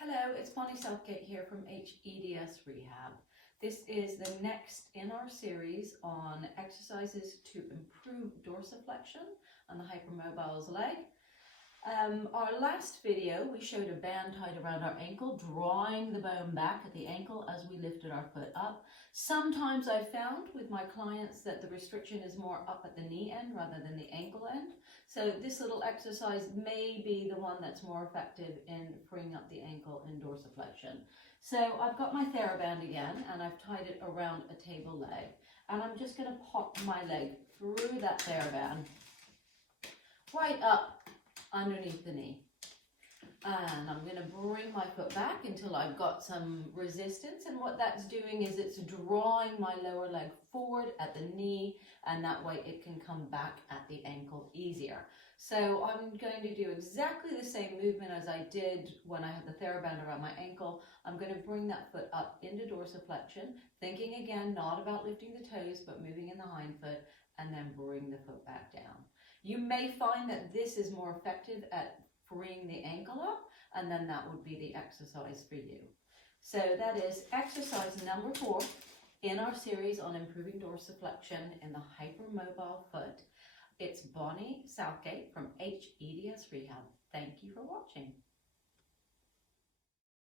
Hello, it's Southgate here from hEDS Rehab. This is the next in our series on exercises to improve dorsiflexion on the hypermobile's leg. Our last video, we showed a band tied around our ankle, drawing the bone back at the ankle as we lifted our foot up. Sometimes I've found with my clients that the restriction is more up at the knee end rather than the ankle end. So this little exercise may be the one that's more effective in freeing up the ankle in dorsiflexion. So I've got my theraband again and I've tied it around a table leg. And I'm just going to pop my leg through that theraband right up underneath the knee, and I'm going to bring my foot back until I've got some resistance, and what that's doing is it's drawing my lower leg forward at the knee, and that way it can come back at the ankle easier. So I'm going to do exactly the same movement as I did when I had the theraband around my ankle. I'm going to bring that foot up into dorsiflexion, thinking again not about lifting the toes but moving in the hind foot, and then bring the foot back down. You may find that this is more effective at freeing the ankle up, and then that would be the exercise for you. So that is exercise number 4 in our series on improving dorsiflexion in the hypermobile foot. It's Bonnie Southgate from hEDS Rehab. Thank you for watching.